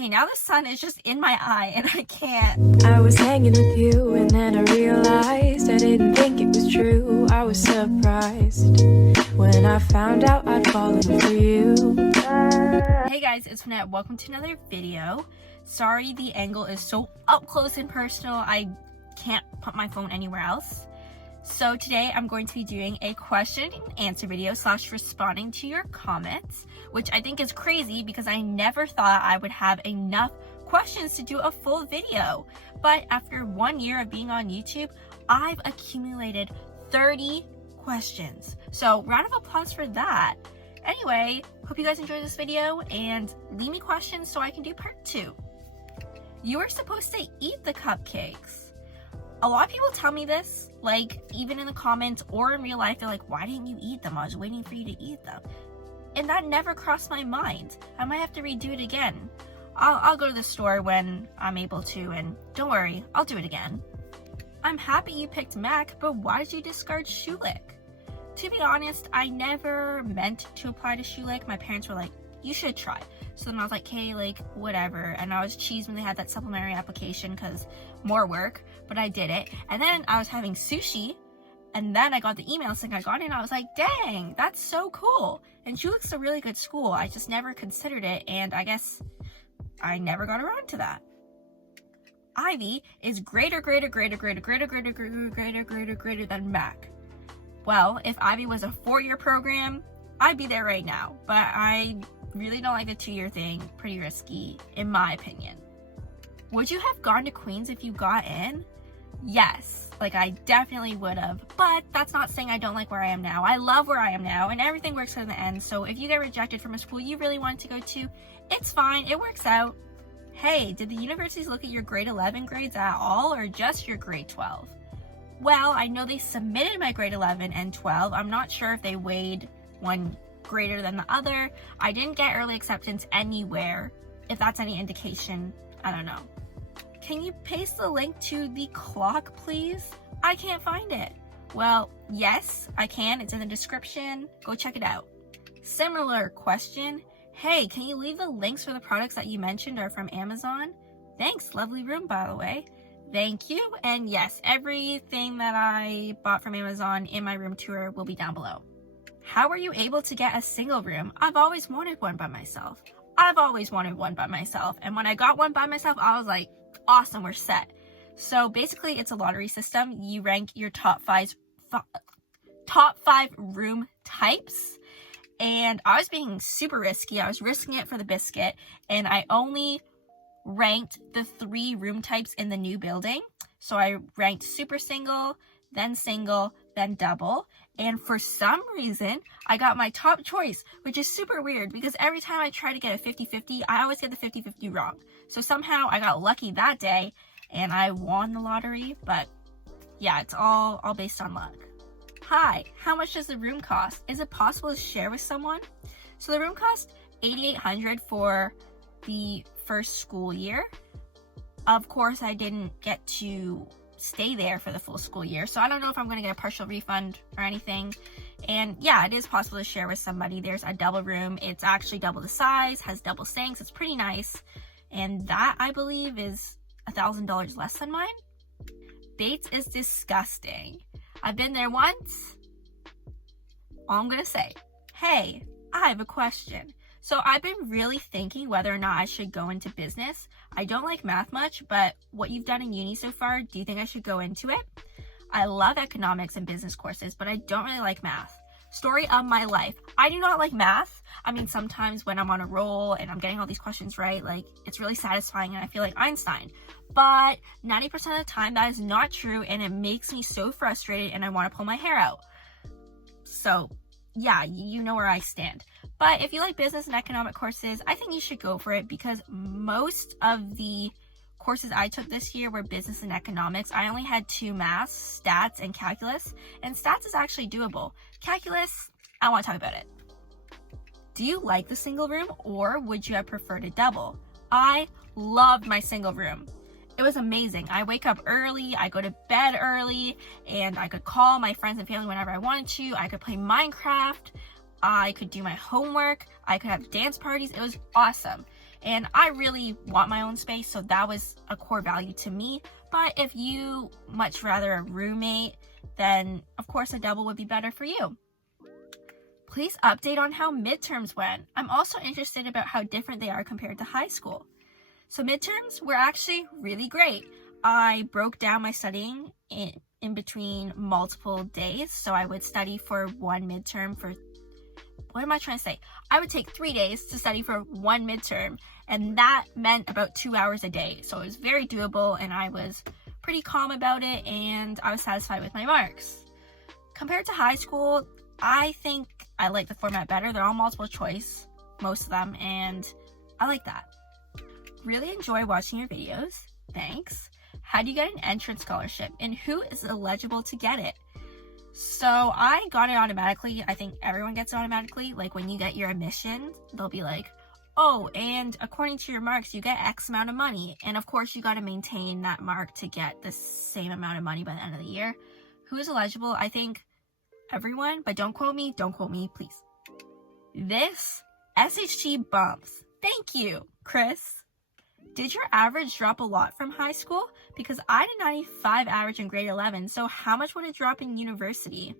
Okay, now the sun is just in my eye and I can't. I was hanging with you and then I realized I didn't think it was true. I was surprised when I found out I'd fallen for you. Hey guys, it's Annette. Welcome to another video. Sorry the angle is so up close and personal. I can't put my phone anywhere else. So today I'm going to be doing a question and answer video / responding to your comments, which I think is crazy because I never thought I would have enough questions to do a full video. But after 1 year of being on YouTube, I've accumulated 30 questions. So round of applause for that. Anyway, hope you guys enjoyed this video and leave me questions so I can do part 2. You are supposed to eat the cupcakes. A lot of people tell me this, like even in the comments or in real life, they're like, why didn't you eat them? I was waiting for you to eat them. And that never crossed my mind. I might have to redo it again. I'll go to the store when I'm able to, and don't worry, I'll do it again. I'm happy you picked Mac, but why did you discard Schulich? To be honest, I never meant to apply to Schulich. My parents were like, you should try. So then I was like, hey, like, whatever. And I was cheesed when they had that supplementary application because more work, but I did it. And then I was having sushi, and then I got the email saying I got it, and I was like, dang, that's so cool. And Schulich's a really good school. I just never considered it, and I guess I never got around to that. Ivy is greater than Mac. Well, if Ivy was a 4-year program, I'd be there right now, but I really don't like the 2-year thing. Pretty risky, in my opinion. Would you have gone to Queens if you got in? Yes, like I definitely would have, but that's not saying I don't like where I am now. I love where I am now, and everything works out in the end, so if you get rejected from a school you really wanted to go to, it's fine, it works out. Hey, did the universities look at your grade 11 grades at all, or just your grade 12? Well, I know they submitted my grade 11 and 12. I'm not sure if they weighed one greater than the other. I didn't get early acceptance anywhere. If that's any indication, I don't know. Can you paste the link to the clock, please? I can't find it. Well, yes, I can. It's in the description. Go check it out. Similar question. Hey, can you leave the links for the products that you mentioned are from Amazon? Thanks, lovely room, by the way. Thank you. And yes, everything that I bought from Amazon in my room tour will be down below. How were you able to get a single room? I've always wanted one by myself. And when I got one by myself, I was like, awesome, we're set. So basically, it's a lottery system. You rank your top five room types. And I was being super risky. I was risking it for the biscuit. And I only ranked the 3 room types in the new building. So I ranked super single, then double. And for some reason, I got my top choice, which is super weird because every time I try to get a 50-50, I always get the 50-50 wrong. So somehow I got lucky that day and I won the lottery, but yeah, it's all based on luck. Hi, how much does the room cost? Is it possible to share with someone? So the room cost $8,800 for the first school year. Of course, I didn't get to stay there for the full school year, so I don't know if I'm going to get a partial refund or anything. And yeah, it is possible to share with somebody. There's a double room. It's actually double the size, has double sinks. It's pretty nice, and that I believe is $1,000 less than mine. Bates is disgusting. I've been there once. All I'm gonna say, hey, I have a question. So I've been really thinking whether or not I should go into business. I don't like math much, but what you've done in uni so far, do you think I should go into it? I love economics and business courses, but I don't really like math. Story of my life. I do not like math. I mean, sometimes when I'm on a roll and I'm getting all these questions right, like it's really satisfying and I feel like Einstein. But 90% of the time that is not true, and it makes me so frustrated and I want to pull my hair out. So yeah, you know where I stand. But if you like business and economic courses, I think you should go for it because most of the courses I took this year were business and economics. I only had 2 maths, stats, and calculus. And stats is actually doable. Calculus, I don't want to talk about it. Do you like the single room, or would you have preferred a double? I loved my single room. It was amazing. I wake up early, I go to bed early, and I could call my friends and family whenever I wanted to. I could play Minecraft. I could do my homework. I could have dance parties. It was awesome. and I really want my own space, so that was a core value to me. But if you much rather a roommate, then of course a double would be better for you. Please update on how midterms went. I'm also interested about how different they are compared to high school. So midterms were actually really great. I broke down my studying in between multiple days. So I would study for one midterm for, what am I trying to say? I would take 3 days to study for one midterm, and that meant about 2 hours a day. So it was very doable, and I was pretty calm about it, and I was satisfied with my marks. Compared to high school, I think I like the format better. They're all multiple choice, most of them, and I like that. Really enjoy watching your videos. Thanks. How do you get an entrance scholarship, and who is eligible to get it? So I got it automatically. I think everyone gets it automatically. Like when you get your admission, they'll be like, oh, and according to your marks, you get X amount of money. And of course, you got to maintain that mark to get the same amount of money by the end of the year. Who is eligible? I think everyone, but don't quote me, please. This SHG bumps. Thank you, Chris. Did your average drop a lot from high school? Because I did 95 average in grade 11, so how much would it drop in university?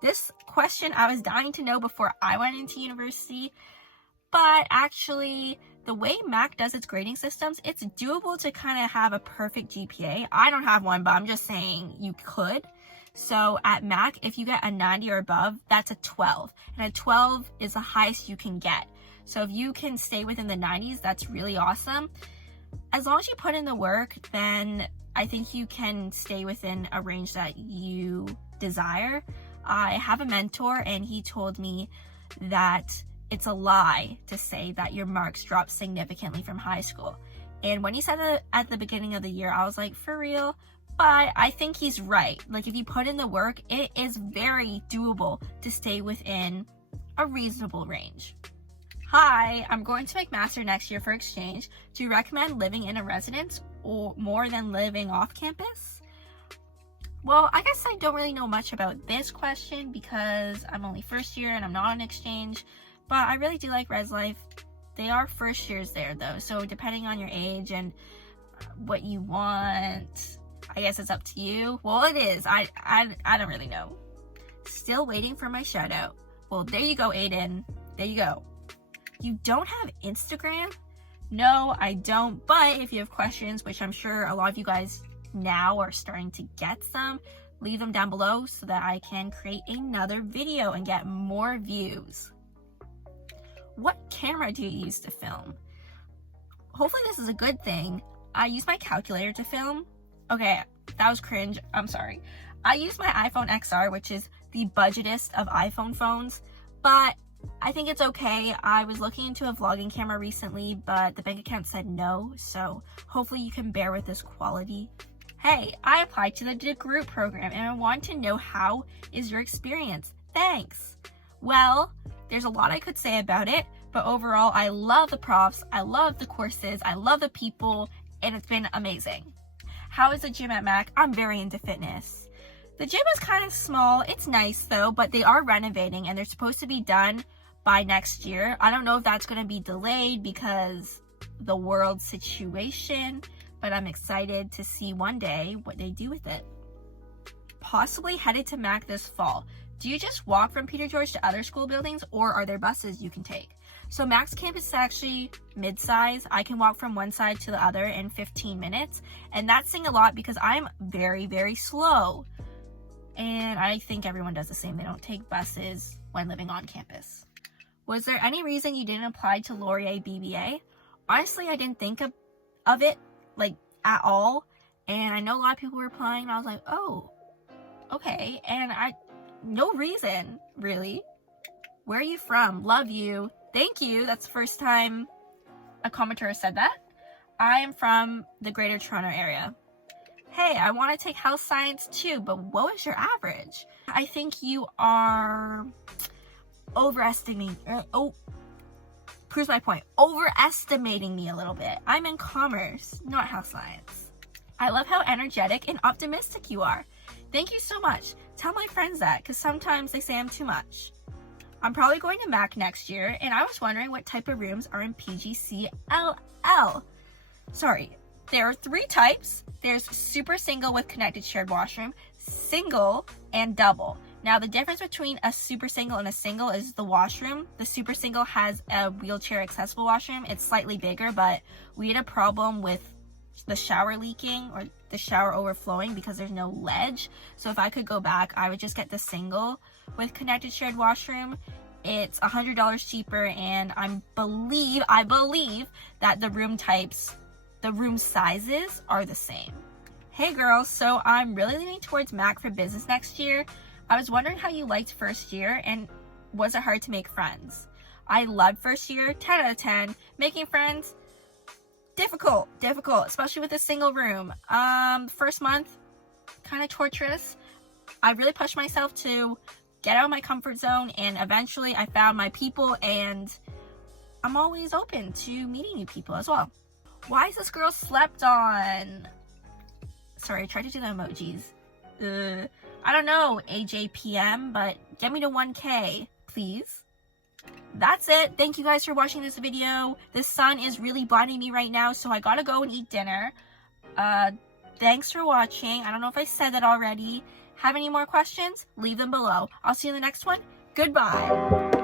This question I was dying to know before I went into university, but actually, the way Mac does its grading systems, it's doable to kind of have a perfect GPA. I don't have one, but I'm just saying you could. So at Mac, if you get a 90 or above, that's a 12. And a 12 is the highest you can get. So if you can stay within the 90s, that's really awesome. As long as you put in the work, then I think you can stay within a range that you desire. I have a mentor, and he told me that it's a lie to say that your marks drop significantly from high school. And when he said it at the beginning of the year, I was like, for real? But I think he's right. Like if you put in the work, it is very doable to stay within a reasonable range. Hi, I'm going to McMaster next year for exchange. Do you recommend living in a residence or more than living off campus? Well, I guess I don't really know much about this question because I'm only first year and I'm not on exchange, but I really do like res life. They are first years there though, so depending on your age and what you want, I guess it's up to you. Well, it is. I don't really know. Still waiting for my shout out. Well, there you go, Aiden. There you go. You don't have Instagram? No, I don't. But if you have questions, which I'm sure a lot of you guys now are starting to get some, leave them down below so that I can create another video and get more views. What camera do you use to film? Hopefully this is a good thing. I use my calculator to film. Okay, that was cringe. I'm sorry. I use my iPhone XR, which is the budgetest of iPhone phones, but I think it's okay. I was looking into a vlogging camera recently, but the bank account said no, so hopefully you can bear with this quality. Hey, I applied to the group program and I want to know how is your experience? Thanks. Well, there's a lot I could say about it, but overall I love the profs, I love the courses, I love the people, and it's been amazing. How is the gym at Mac? I'm very into fitness. The gym is kind of small. It's nice though, but they are renovating and they're supposed to be done by next year. I don't know if that's going to be delayed because the world situation, but I'm excited to see one day what they do with it. Possibly headed to Mac this fall. Do you just walk from Peter George to other school buildings, or are there buses you can take? So Mac's campus is actually mid-size. I can walk from one side to the other in 15 minutes, and that's saying a lot because I'm very, very slow. And I think everyone does the same. They don't take buses when living on campus. Was there any reason you didn't apply to Laurier BBA? Honestly, I didn't think of it like at all. And I know a lot of people were applying and I was like, oh, okay. And no reason really. Where are you from? Love you. Thank you. That's the first time a commenter has said that. I am from the Greater Toronto area. Hey, I want to take health science too, but what was your average? I think you are overestimating me a little bit. I'm in commerce, not health science. I love how energetic and optimistic you are. Thank you so much. Tell my friends that, because sometimes they say I'm too much. I'm probably going to Mac next year, and I was wondering what type of rooms are in PGCLL. Sorry, there are 3 types. There's super single with connected shared washroom, single, and double. Now, the difference between a super single and a single is the washroom. The super single has a wheelchair accessible washroom. It's slightly bigger, but we had a problem with the shower leaking or the shower overflowing because there's no ledge. So if I could go back, I would just get the single with connected shared washroom. It's $100 cheaper, and I believe that the room types, the room sizes are the same. Hey girls, so I'm really leaning towards Mac for business next year. I was wondering how you liked first year, and was it hard to make friends? I loved first year, 10 out of 10. Making friends, difficult, especially with a single room. First month, kind of torturous. I really pushed myself to get out of my comfort zone, and eventually I found my people, and I'm always open to meeting new people as well. Why is this girl slept on? Sorry, I tried to do the emojis. I don't know, AJPM, but get me to 1K, please. That's it. Thank you guys for watching this video. The sun is really blinding me right now, so I gotta go and eat dinner. Thanks for watching. I don't know if I said that already. Have any more questions? Leave them below. I'll see you in the next one. Goodbye.